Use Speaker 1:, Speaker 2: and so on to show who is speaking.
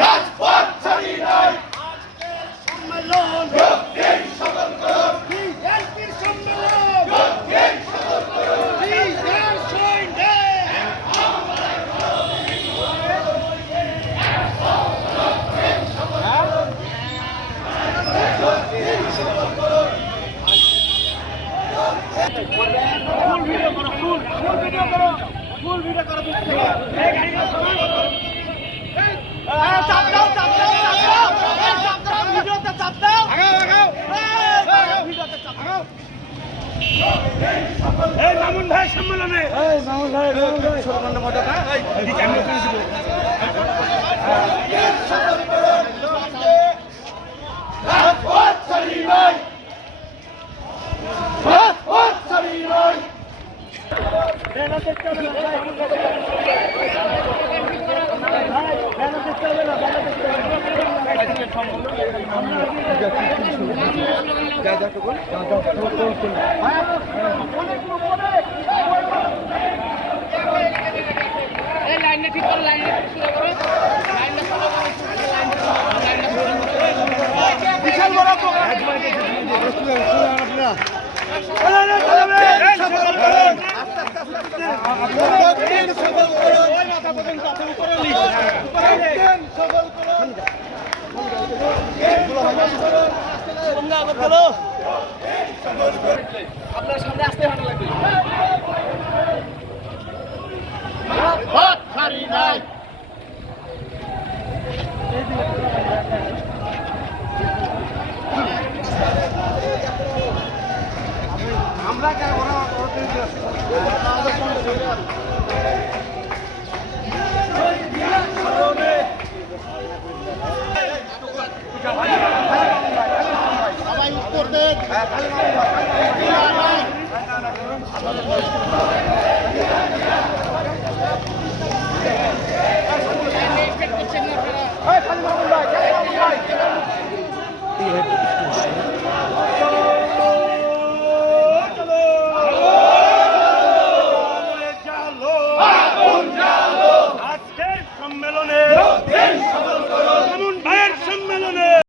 Speaker 1: রাজপথ ছাড়ি নাই।
Speaker 2: সম্মেলন
Speaker 1: যোগ্যের সকল করুন
Speaker 2: বিএনপির সম্মেলন বিজয় সৈন্যের ফুল ভিডিও করো, ফুল ভিডিও করো, ফুল ভিডিও করো। এই মামুন ভাই সম্মেলনে এই ভাই মামুন ভাই
Speaker 1: নাই
Speaker 3: লাইনটা ঠিক করো লাইনটা শুরু করো লাইনটা শুরু করো লাইনটা শুরু করো
Speaker 2: বিশাল বড় আপনার সামনে আসতে ভালো লাগবে।
Speaker 1: উত্তর দেন